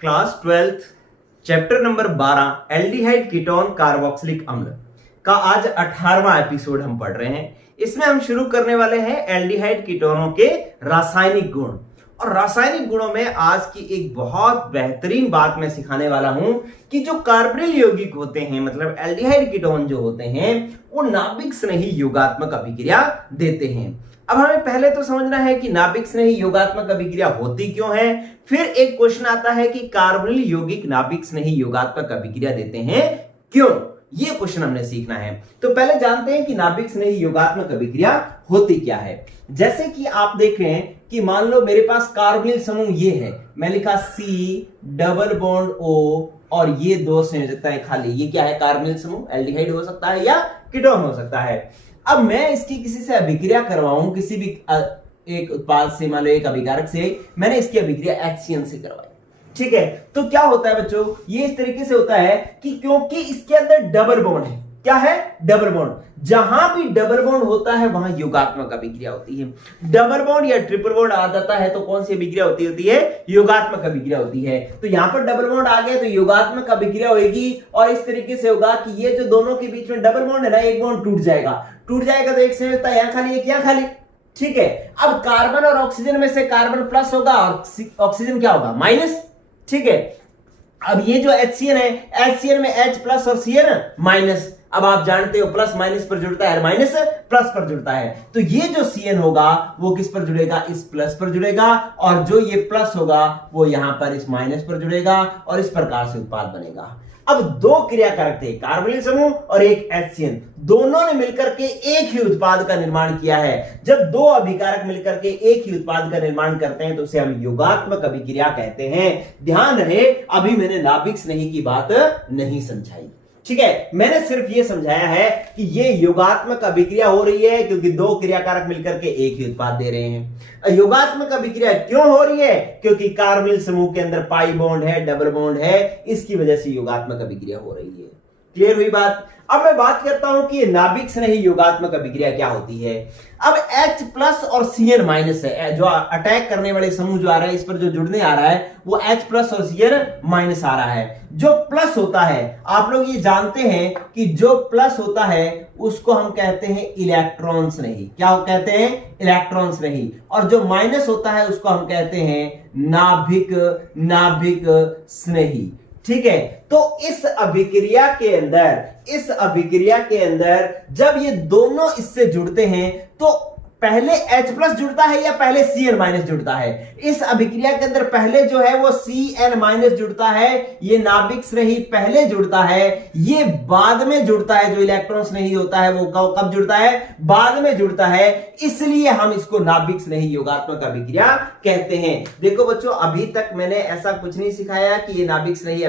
Class 12th chapter number 12 aldehyde ketone carboxylic अम्ल का आज 18वां एपिसोड हम पढ़ रहे हैं। इसमें हम शुरू करने वाले हैं एल्डिहाइड कीटोनों के रासायनिक गुण। और रासायनिक गुणों में आज की एक बहुत बेहतरीन बात मैं सिखाने वाला हूं कि जो कार्बोनिल यौगिक होते हैं, मतलब एल्डिहाइड कीटोन जो होते हैं, वो नाभिक स्नेही योगात्मक अभिक्रिया देते हैं। अब हमें पहले तो समझना है कि नाभिक स्नेही योगात्मक अभिक्रिया होती क्यों है। फिर एक क्वेश्चन आता है कि कार्बोनिल यौगिक नाभिक स्नेही योगात्मक अभिक्रिया देते हैं क्यों, ये क्वेश्चन हमने सीखना है। तो पहले जानते हैं कि नाभिक स्नेही योगात्मक अभिक्रिया होती क्या है। जैसे कि आप देख रहे हैं कि मान लो मेरे पास कार्बोनिल समूह ये है, मैं लिखा C डबल बॉन्ड O और ये दो संयोजकताएं खाली, ये क्या है? कार्बोनिल समूह। एल्डिहाइड हो सकता है या कीटोन हो सकता है। अब मैं इसकी किसी से अभिक्रिया करवाऊं, किसी भी एक उत्पाद से, मान लो एक अभिकारक से, मैंने इसकी अभिक्रिया HCN से करवाई, ठीक है। तो क्या होता है बच्चों, ये इस तरीके से होता है कि क्योंकि इसके अंदर डबल बॉन्ड है। क्या है? Double bond. जहां भी डबल बॉन्ड होता है वहां योगात्मक अभिक्रिया होती है। डबल बॉन्ड या ट्रिपल बॉन्ड आ जाता है तो कौन सी अभिक्रिया होती है? योगात्मक अभिक्रिया होती है। तो यहां पर डबल बॉन्ड आ गया तो योगात्मक अभिक्रिया होगी। और इस तरीके से होगा कि ये जो दोनों के बीच में डबल बॉन्ड है ना, एक बॉन्ड टूट जाएगा तो एक संयोजकता यहां खाली, एक यहां खाली, ठीक है। अब कार्बन और ऑक्सीजन में से कार्बन प्लस होगा और ऑक्सीजन क्या होगा? माइनस, ठीक है। अब ये जो HCN है, HCN में H प्लस और CN माइनस। अब आप जानते हो प्लस माइनस पर जुड़ता है, माइनस प्लस पर जुड़ता है। तो ये जो CN होगा वो किस पर जुड़ेगा? इस प्लस पर जुड़ेगा। और जो ये प्लस होगा वो यहां पर इस माइनस पर जुड़ेगा और इस प्रकार से उत्पाद बनेगा। अब दो क्रियाकारक थे, कार्बोनिल समूह और एक HCN, दोनों ने मिलकर के एक ही उत्पाद का निर्माण किया है। जब दो अभिकारक मिलकर के एक ही उत्पाद का निर्माण करते हैं तो उसे हम योगात्मक अभिक्रिया कहते हैं। ध्यान रहे, अभी मैंने नाभिक स्नेही की बात नहीं समझाई, ठीक है। मैंने सिर्फ ये समझाया है कि ये योगात्मक अभिक्रिया हो रही है क्योंकि दो क्रियाकारक मिलकर के एक ही उत्पाद दे रहे हैं। योगात्मक अभिक्रिया क्यों हो रही है? क्योंकि कार्बोनिल समूह के अंदर पाई बॉन्ड है, डबल बॉन्ड है, इसकी वजह से योगात्मक अभिक्रिया हो रही है। क्लियर हुई बात? अब मैं बात करता हूं कि नाभिक स्नेही योगात्मक अभिक्रिया क्या होती है। अब H प्लस और CN माइनस है, जो अटैक करने वाले समूह जो आ रहा है, इस पर जो जुड़ने आ रहा है वो H प्लस और CN माइनस आ रहा है। जो प्लस होता है, आप लोग ये जानते हैं कि जो प्लस होता है उसको हम कहते हैं इलेक्ट्रॉन स्नेही। क्या कहते हैं? इलेक्ट्रॉन स्नेही। और जो माइनस होता है उसको हम कहते हैं नाभिक स्नेही, ठीक है। तो इस अभिक्रिया के अंदर जब ये दोनों इससे जुड़ते हैं तो पहले H प्लस जुड़ता है या पहले CN माइनस जुड़ता है? इस अभिक्रिया के अंदर पहले जो है वो CN माइनस जुड़ता है। ये नाभिक स्नेही पहले जुड़ता है, ये बाद में जुड़ता है। जो इलेक्ट्रॉन स्नेही होता है वो कब जुड़ता है? बाद में जुड़ता है। इसलिए हम इसको नाभिक स्नेही योगात्मक अभिक्रिया कहते हैं। देखो बच्चों, अभी तक मैंने ऐसा कुछ नहीं सिखाया कि ये नाभिक स्नेही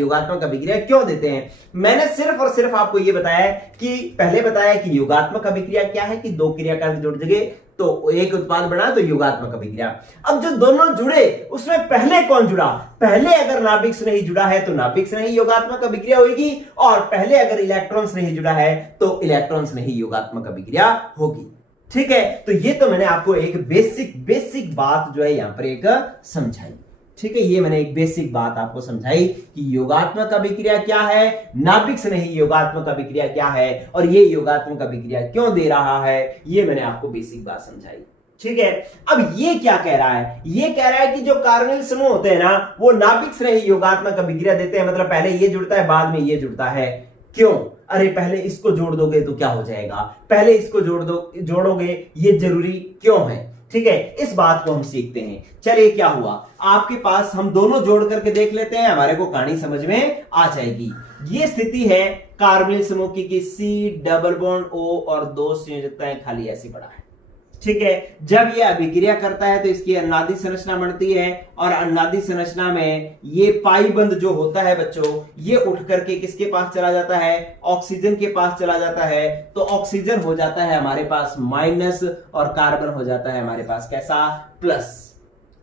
योगात्मक अभिक्रिया क्यों देते हैं। मैंने सिर्फ और सिर्फ आपको ये बताया कि पहले बताया कि योगात्मक अभिक्रिया क्या है, कि दो क्रियाकारक जुड़ गए तो एक उत्पाद बना तो योगात्मक अभिक्रिया। अब जो दोनों जुड़े उसमें पहले कौन जुड़ा? पहले अगर नाभिक स्नेही जुड़ा है तो नाभिक स्नेही योगात्मक अभिक्रिया होगी, और पहले अगर इलेक्ट्रॉन स्नेही जुड़ा है तो इलेक्ट्रॉन स्नेही योगात्मक अभिक्रिया होगी, ठीक है। तो ये तो मैंने आपको एक बेसिक बात जो है यहां पर एक समझाई, ठीक है। ये मैंने एक बेसिक बात आपको समझाई कि योगात्मक अभिक्रिया क्या है, नाभिक स्नेही योगात्मक अभिक्रिया क्या है, और ये योगात्मक अभिक्रिया क्यों दे रहा है, ये मैंने आपको बेसिक बात समझाई, ठीक है। अब ये क्या कह रहा है? ये कह रहा है कि जो कार्बोनिल समूह होते हैं ना, वो नाभिक स्नेही योगात्मक अभिक्रिया देते हैं। मतलब पहले ये जुड़ता है, बाद में ये जुड़ता है। क्यों? अरे पहले इसको जोड़ दोगे तो क्या हो जाएगा, पहले इसको जोड़ोगे, ये जरूरी क्यों है, ठीक है। इस बात को हम सीखते हैं। चलिए, क्या हुआ आपके पास, हम दोनों जोड़ करके देख लेते हैं, हमारे को कहानी समझ में आ जाएगी। ये स्थिति है कार्बोनिल समूह की C डबल बॉन्ड O और दो संयोजकताएं खाली, ऐसी पड़ा है, ठीक है। जब ये अभिक्रिया करता है तो इसकी अन्नादि संरचना बनती है, और अन्नादि संरचना में ये पाई बंध जो होता है बच्चों, ये उठ करके किसके पास चला जाता है? ऑक्सीजन के पास चला जाता है। तो ऑक्सीजन हो जाता है हमारे पास माइनस और कार्बन हो जाता है हमारे पास कैसा? प्लस,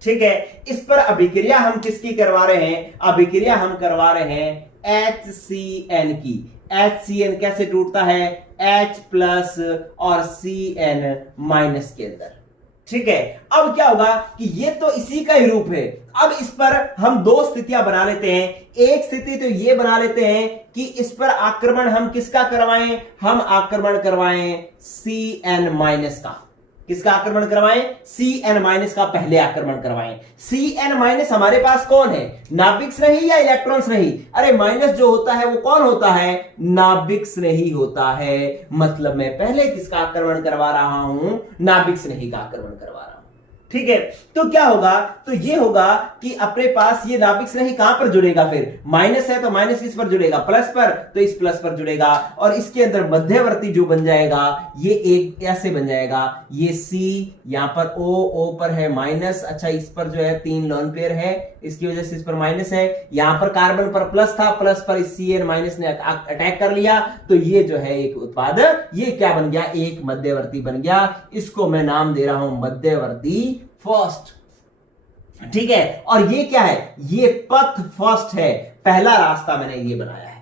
ठीक है। इस पर अभिक्रिया हम किसकी करवा रहे हैं? अभिक्रिया हम करवा रहे हैं HCN की। HCN कैसे टूटता है? H प्लस और CN माइनस के अंदर, ठीक है। अब क्या होगा कि ये तो इसी का ही रूप है। अब इस पर हम दो स्थितियां बना लेते हैं। एक स्थिति तो ये बना लेते हैं कि इस पर आक्रमण हम किसका करवाएं, हम आक्रमण करवाएं Cn माइनस का। किसका आक्रमण करवाएं, Cn माइनस का पहले आक्रमण करवाएं। Cn माइनस हमारे पास कौन है, नाभिक रही या इलेक्ट्रॉन्स रही? अरे माइनस जो होता है वो कौन होता है, नाभिक रही होता है। मतलब मैं पहले किसका आक्रमण करवा रहा हूं, नाभिक रही का आक्रमण करवा रहा हूं। ठीक है, तो क्या होगा, तो ये होगा कि अपने पास ये नाभिक स्नेही कहां पर जुड़ेगा, फिर माइनस है तो माइनस किस पर जुड़ेगा, प्लस पर, तो इस प्लस पर जुड़ेगा। और इसके अंदर मध्यवर्ती जो बन जाएगा ये एक ऐसे बन जाएगा, ये सी यहां पर ओ पर है माइनस, अच्छा इस पर जो है 3 लोन पेयर है, इसकी वजह से इस पर माइनस है। यहां पर कार्बन पर प्लस था, प्लस पर इस Cn माइनस ने अटैक कर लिया, तो ये जो है एक उत्पाद, ये क्या बन गया, एक मध्यवर्ती बन गया। इसको मैं नाम दे रहा हूं मध्यवर्ती फर्स्ट। ठीक है, और ये क्या है, ये पथ फर्स्ट है, पहला रास्ता मैंने ये बनाया है।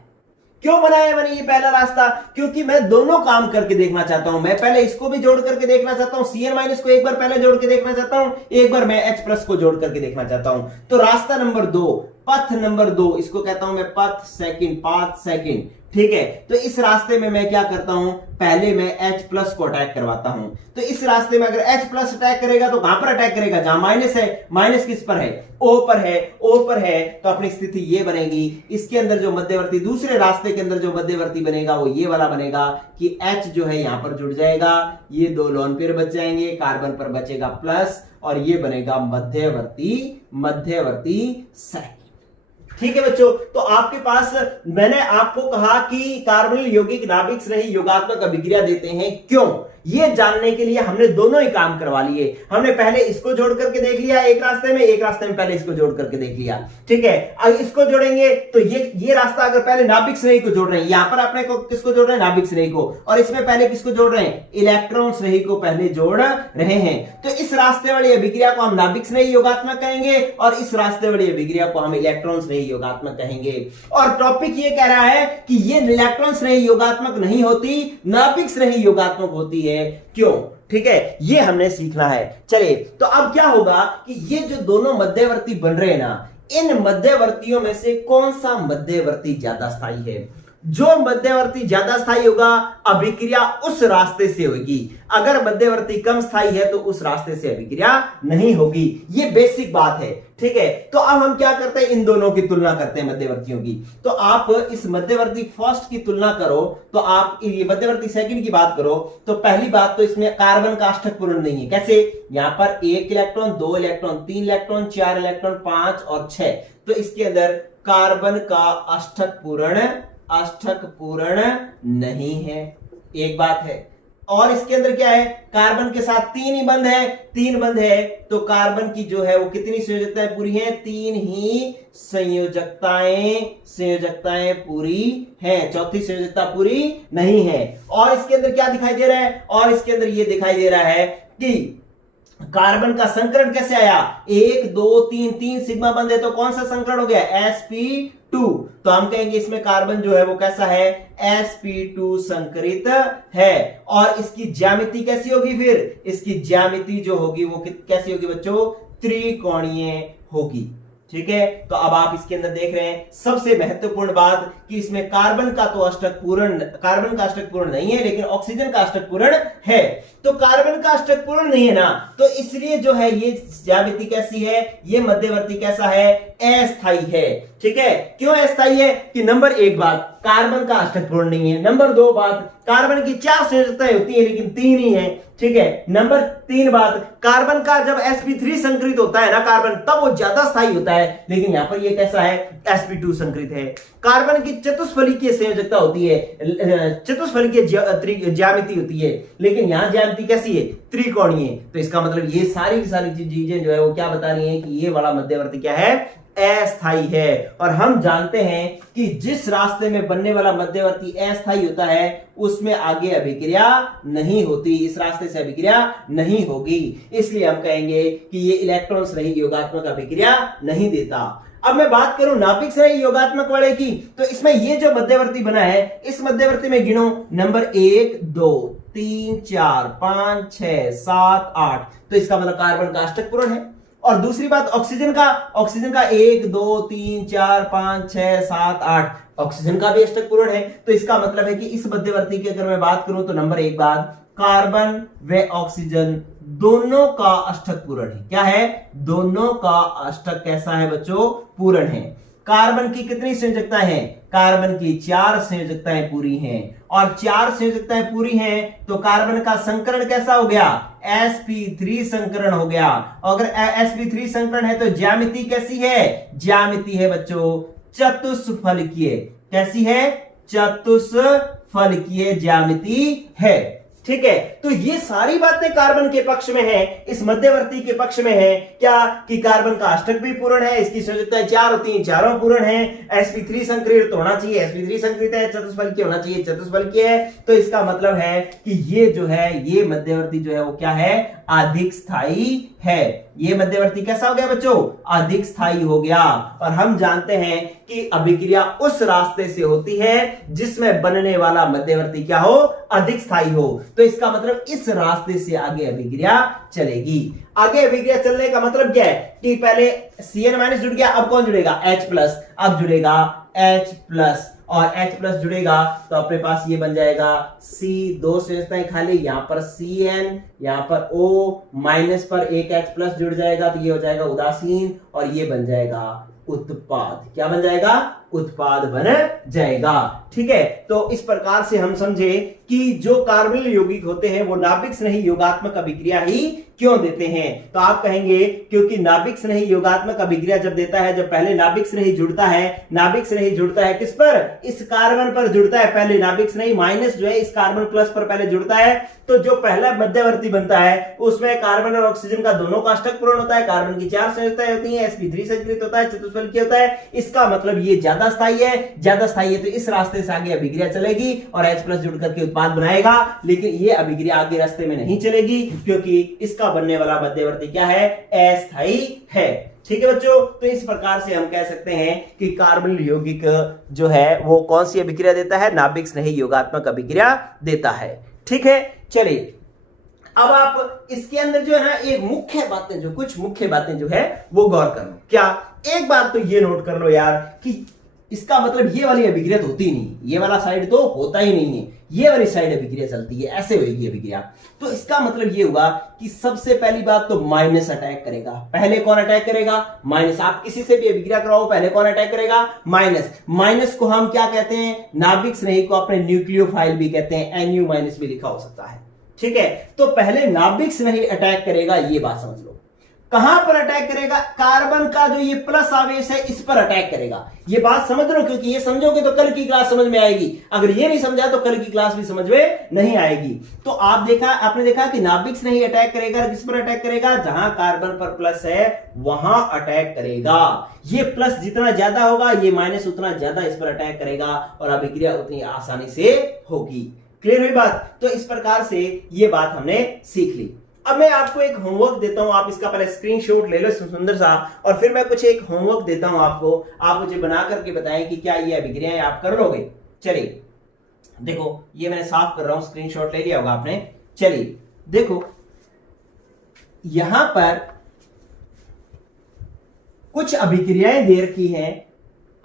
क्यों बनाया मैंने ये पहला रास्ता, क्योंकि मैं दोनों काम करके देखना चाहता हूं। मैं पहले इसको भी जोड़ करके देखना चाहता हूं, Cn माइनस को एक बार पहले जोड़ के देखना चाहता हूं, एक बार मैं H प्लस को जोड़ करके देखना चाहता हूं। तो रास्ता नंबर 2, पथ नंबर 2, इसको कहता हूं मैं पथ सेकंड, पाथ सेकंड। ठीक है, तो इस रास्ते में मैं क्या करता हूं, पहले मैं H प्लस को अटैक करवाता हूं। तो इस रास्ते में अगर H प्लस अटैक करेगा तो कहां पर अटैक करेगा, जहां माइनस है। माइनस किस पर है, O पर है, O पर है, तो अपनी स्थिति ये बनेगी। इसके अंदर जो मध्यवर्ती, दूसरे रास्ते के अंदर जो मध्यवर्ती बनेगा वो ये वाला बनेगा कि H जो है यहां पर जुड़ जाएगा, ये 2 लोन पेयर बच जाएंगे, कार्बन पर बचेगा प्लस, और ये बनेगा मध्यवर्ती सेकंड। ठीक है बच्चों, तो आपके पास मैंने आपको कहा कि कार्बोनिल यौगिक नाभिक स्नेही योगात्मक अभिक्रिया देते हैं, क्यों, ये जानने के लिए हमने दोनों ही काम करवा लिए। हमने पहले इसको जोड़ करके देख लिया एक रास्ते में, एक रास्ते में पहले इसको जोड़ करके देख लिया। ठीक है, अब इसको जोड़ेंगे तो ये रास्ता अगर पहले नाभिक स्नेही को जोड़ रहे हैं, यहां पर अपने को किसको जोड़ रहे हैं, नाभिक स्नेही को, और इसमें पहले किसको जोड़ रहे हैं, इलेक्ट्रॉन स्नेही को पहले जोड़ रहे हैं। तो इस रास्ते वाली अभिक्रिया को हम नाभिक स्नेही योगात्मक कहेंगे, और इस रास्ते वाली अभिक्रिया को हम इलेक्ट्रॉन स्नेही योगात्मक कहेंगे। और टॉपिक ये कह रहा है कि ये इलेक्ट्रॉन स्नेही योगात्मक नहीं होती, नाभिक स्नेही योगात्मक होती है। क्यों, ठीक है, ये हमने सीखना है। चलिए, तो अब क्या होगा कि ये जो दोनों मध्यवर्ती बन रहे हैं ना, इन मध्यवर्तियों में से कौन सा मध्यवर्ती ज्यादा स्थायी है, जो मध्यवर्ती ज्यादा स्थायी होगा अभिक्रिया उस रास्ते से होगी, अगर मध्यवर्ती कम स्थायी है तो उस रास्ते से अभिक्रिया नहीं होगी। ये बेसिक बात है। ठीक है, तो अब हम क्या करते हैं, इन दोनों की तुलना करते हैं मध्यवर्तियों की। तो आप इस मध्यवर्ती फर्स्ट की तुलना करो, तो आप ये मध्यवर्ती सेकंड की बात करो, तो पहली बात तो इसमें कार्बन का अष्टक पूर्ण नहीं है। कैसे, यहां पर 1 इलेक्ट्रॉन, 2 इलेक्ट्रॉन, 3 इलेक्ट्रॉन, 4 इलेक्ट्रॉन, 5 और 6, तो इसके अंदर कार्बन का अष्टक पूर्ण नहीं है, एक बात है। और इसके अंदर क्या है, कार्बन के साथ 3 ही बंध है, 3 बंध है, तो कार्बन की जो है वो कितनी संयोजकताएं पूरी हैं, 3 ही संयोजकताएं पूरी हैं, चौथी संयोजकता पूरी नहीं है। और इसके अंदर क्या दिखाई दे रहा है, और इसके अंदर ये दिखाई दे रहा है कि कार्बन का संकरण कैसे आया, 1 2 3 सिग्मा बंध है, तो कौन सा संकरण हो गया, sp2। तो हम कहेंगे इसमें कार्बन जो है वो कैसा है, sp2 संकरित है। और इसकी ज्यामिति कैसी होगी, फिर इसकी ज्यामिति जो होगी वो कैसी होगी बच्चों, त्रिकोणीय होगी। ठीक है, तो अब आप इसके अंदर देख रहे हैं सबसे महत्वपूर्ण बात कि इसमें कार्बन का अष्टक पूर्ण नहीं है, लेकिन ऑक्सीजन का अष्टक पूर्ण है। तो कार्बन का अष्टक पूर्ण नहीं है ना, तो इसलिए जो है ये ज्यामिति कैसी है, ये मध्यवर्ती कैसा है, अस्थायी है। ठीक है, क्यों अस्थायी है कि नंबर 1 बात, कार्बन का अष्टक पूर्ण नहीं है, नंबर 2 बात, कार्बन की 4 संयोजकताएं होती है लेकिन 3 ही है। ठीक है, नंबर 3 बात, कार्बन का जब sp3 संकरित होता है ना कार्बन, तब वो ज्यादा स्थायी होता है, लेकिन यहां पर ये कैसा है, sp2 संकरित है। कार्बन की चतुष्फलकीय संयोजकता होती है, चतुष्फलकीय ज्यामिति होती है, लेकिन यहां ज्यामिति कैसी है, त्रिकोणीय। तो इसका मतलब ये सारी की सारी चीजें जो है वो क्या बता रही है कि ये वाला मध्यवर्ती क्या है, अस्थायी है। और हम जानते हैं कि जिस रास्ते में बनने वाला मध्यवर्ती अस्थायी होता है उसमें आगे अभिक्रिया नहीं होती, इस रास्ते से अभिक्रिया नहीं होगी, इसलिए हम कहेंगे कि ये इलेक्ट्रॉन रहित योगात्मक अभिक्रिया नहीं देता। अब मैं बात करूं नाभिक रहित योगात्मक वाले की, तो इसमें ये जो मध्यवर्ती बना है, इस मध्यवर्ती में गिनो, नंबर 1 2 3 4 5 6 7 8, तो इसका मतलब कार्बन का अष्टक पूर्ण है। और दूसरी बात ऑक्सीजन का 1 2 3 4 5 6 7 8, ऑक्सीजन का भी अष्टक पूर्ण है। तो इसका मतलब है कि इस मध्यवर्ती की अगर मैं बात करूं तो नंबर 1 बात, कार्बन व ऑक्सीजन दोनों का अष्टक पूर्ण है। क्या है? दोनों का अष्टक कैसा है बच्चों? पूर्ण है। कार्बन की कितनी संयोजकताएं हैं? कार्बन की 4 संयोजकताएं पूरी हैं, और 4 संयोजकताएं पूरी हैं तो कार्बन का संकरण कैसा हो गया? sp3 संकरण हो गया। अगर sp3 संकरण है तो ज्यामिति कैसी है? ज्यामिति है बच्चों चतुष्फलकीय। कैसी है? चतुष्फलकीय ज्यामिति है। ठीक है, तो ये सारी बातें कार्बन के पक्ष में है, इस मध्यवर्ती के पक्ष में है। क्या? कि कार्बन का अष्टक भी पूर्ण है, इसकी संयोजकताएं 4 होती हैं, चारों पूर्ण है। sp3 संक्रिय तो होना चाहिए, sp3 संक्रिय है, चतुष्फलकीय होना चाहिए, चतुष्फलकीय है। तो इसका मतलब है कि ये जो है, ये मध्यवर्ती जो है वो क्या है? अधिक स्थायी है। ये मध्यवर्ती कैसा हो गया बच्चों? अधिक स्थायी हो गया। और हम जानते हैं कि अभिक्रिया उस रास्ते से होती है जिसमें बनने वाला मध्यवर्ती क्या हो? अधिक स्थायी हो। तो इसका मतलब इस रास्ते से आगे अभिक्रिया चलेगी। आगे अभिक्रिया चलने का मतलब क्या है? कि पहले Cn- जुड़ गया, अब कौन जुड़ेगा? H+, अब जुड़ेगा H+, और H+ जुड़ेगा तो अपने पास ये बन जाएगा C, 2 संयोजकताएं खाली, यहां पर Cn, यहां पर O, माइनस पर एक H+ जुड़ जाएगा तो ये हो जाएगा उदासीन, और ये बन जाएगा उत्पाद। क्या बन जाएगा? उत्पाद बन जाएगा। ठीक है, तो इस प्रकार से हम समझे कि जो कार्बोनिल यौगिक होते हैं वो नाभिक स्नेही योगात्मक अभिक्रिया ही क्यों देते हैं? तो आप कहेंगे क्योंकि नाभिक स्नेही योगात्मक अभिक्रिया जब देता है, जब पहले नाभिक स्नेही जुड़ता है, नाभिक स्नेही जुड़ता है किस पर? इस कार्बन पर जुड़ता है। पहले नाभिक स्नेही माइनस जो है इस कार्बन प्लस पर पहले जुड़ता है, तो जो पहला मध्यवर्ती बनता है उसमें कार्बन और ऑक्सीजन का दोनों का अष्टक पूर्ण होता है। कार्बन की 4 संयोजकताएं होती हैं, sp3 संक्रिय होता है, चतुष्फलकीय होता है। इसका मतलब ये ज्यादा स्थायी है, ज्यादा स्थायी है तो इस रास्ते से आगे अभिक्रिया चलेगी और H+ जुड़ करके उत्पाद बनाएगा। लेकिन ये अभिक्रिया आगे रास्ते में नहीं चलेगी क्योंकि इसका बनने वाला मध्यवर्ती क्या है? अस्थायी है। ठीक है बच्चों, तो इस प्रकार से हम कह सकते हैं कि कार्बोनिल यौगिक जो है वो कौन सी अभिक्रिया देता है? नाभिक स्नेही योगात्मक अभिक्रिया देता है। ठीक है, चलिए अब आप इसके अंदर जो है ना एक मुख्य बातें, जो कुछ मुख्य बातें जो है वो गौर कर लो। क्या? एक बात तो ये नोट कर लो यार कि इसका मतलब ये वाली अभिक्रिया तो होती नहीं, ये वाला साइड तो होता ही नहीं है, ये वाली साइड अभिक्रिया चलती है, ऐसे होगी अभिक्रिया। तो इसका मतलब ये हुआ कि सबसे पहली बात तो माइनस अटैक करेगा। पहले कौन अटैक करेगा? माइनस। आप किसी से भी अभिक्रिया कराओ पहले कौन अटैक करेगा? माइनस। माइनस को हम क्या कहते हैं? नाभिक स्नेही को अपने न्यूक्लियोफाइल भी कहते हैं, Nu- भी लिखा हो सकता है। ठीक है, तो पहले नाभिक स्नेही अटैक करेगा, ये बात समझ लो। कहां पर अटैक करेगा? कार्बन का जो ये प्लस आवेश है इस पर अटैक करेगा। ये बात समझ लो, क्योंकि ये समझोगे तो कल की क्लास समझ में आएगी, अगर ये नहीं समझा तो कल की क्लास भी समझ में नहीं आएगी। तो आपने देखा कि नाभिक स्नेही अटैक करेगा, किस पर अटैक करेगा? जहां कार्बन पर प्लस है वहां अटैक करेगा। ये प्लस जितना ज्यादा होगा ये माइनस उतना ज्यादा इस पर अटैक करेगा और अभिक्रिया उतनी आसानी से होगी। क्लियर हुई बात? तो इस प्रकार से ये बात हमने सीख ली। अब मैं आपको एक होमवर्क देता हूं, आप इसका पहले स्क्रीनशॉट ले लो सुंदर सा, और फिर मैं कुछ एक होमवर्क देता हूं आपको, आप मुझे बना करके बताएं कि क्या ये अभिक्रियाएं आप कर लोगे। चलिए देखो, ये मैंने साफ कर रहा हूं, स्क्रीनशॉट ले लिया होगा आपने। चलिए देखो, यहां पर कुछ अभिक्रियाएं दे रखी हैं।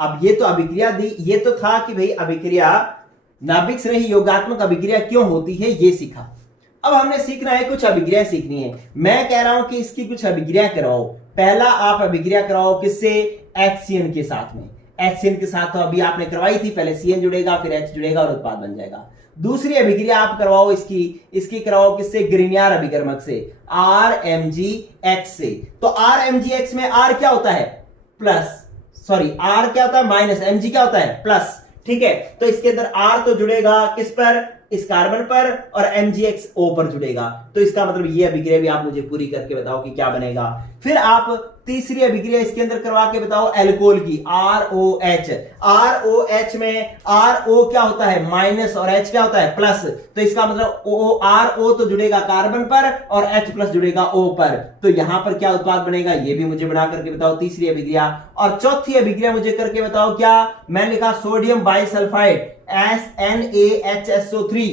अब ये तो अभिक्रिया दी, ये तो था कि भाई अभिक्रिया नाभिक स्नेही योगात्मक अभिक्रिया क्यों होती है ये सीखा। अब हमने सीखना है, कुछ अभिक्रिया सीखनी है। मैं कह रहा हूं कि इसकी कुछ अभिक्रिया कराओ। पहला आप अभिक्रिया कराओ किससे? HCN के साथ में। HCN के साथ तो अभी आपने करवाई थी, पहले CN जुड़ेगा फिर H जुड़ेगा और उत्पाद बन जाएगा। दूसरी अभिक्रिया आप करवाओ इसकी कराओ किससे? ग्रिग्नार अभिकर्मक से, RMgX से। तो RMgX में R क्या होता है? प्लस, सॉरी R क्या होता है? माइनस, Mg क्या होता है? प्लस। ठीक है, तो इसके अंदर R तो जुड़ेगा किस पर? इस कार्बन पर, और MgX O पर जुड़ेगा। तो इसका मतलब ये अभिक्रिया भी आप मुझे पूरी करके बताओ कि क्या बनेगा। फिर आप तीसरी अभिक्रिया इसके अंदर करवा के बताओ अल्कोहल की, ROH। ROH में RO क्या होता है? माइनस, और H क्या होता है? प्लस। तो इसका मतलब RO तो जुड़ेगा कार्बन पर और H+ जुड़ेगा O पर। तो यहां पर क्या उत्पाद बनेगा ये भी मुझे बना करके बताओ, तीसरी अभिक्रिया। और चौथी अभिक्रिया मुझे करके बताओ, क्या? मैंने लिखा सोडियम बाइसल्फाइड, SNaHSO3।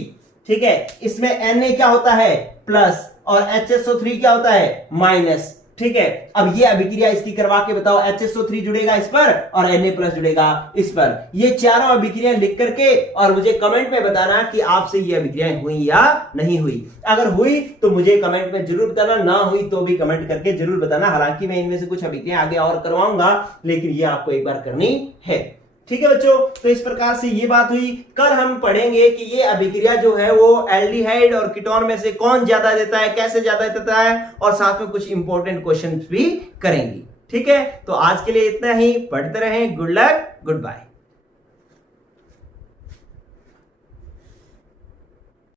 ठीक है, इसमें Na क्या होता है प्लस और HSO3 क्या होता है माइनस। ठीक है, अब ये अभिक्रिया इसकी करवा के बताओ, HSO3 जुड़ेगा इस पर और Na प्लस जुड़ेगा इस पर। ये चारों अभिक्रिया लिख करके और मुझे कमेंट में बताना कि आपसे ये अभिक्रियाएं हुई या नहीं हुई। अगर हुई तो मुझे कमेंट में जरूर बताना, ना हुई तो भी कमेंट करके जरूर बताना। हालांकि मैं इनमें से कुछ अभिक्रिया आगे और करवाऊंगा, लेकिन ये आपको एक बार करनी है। ठीक है बच्चों, तो इस प्रकार से ये बात हुई। कल हम पढ़ेंगे कि ये अभिक्रिया जो है वो एल्डिहाइड और कीटोन में से कौन ज्यादा देता है, कैसे ज्यादा देता है, और साथ में कुछ इंपॉर्टेंट क्वेश्चंस भी करेंगे। ठीक है, तो आज के लिए इतना ही। पढ़ते रहें। Good luck, good bye.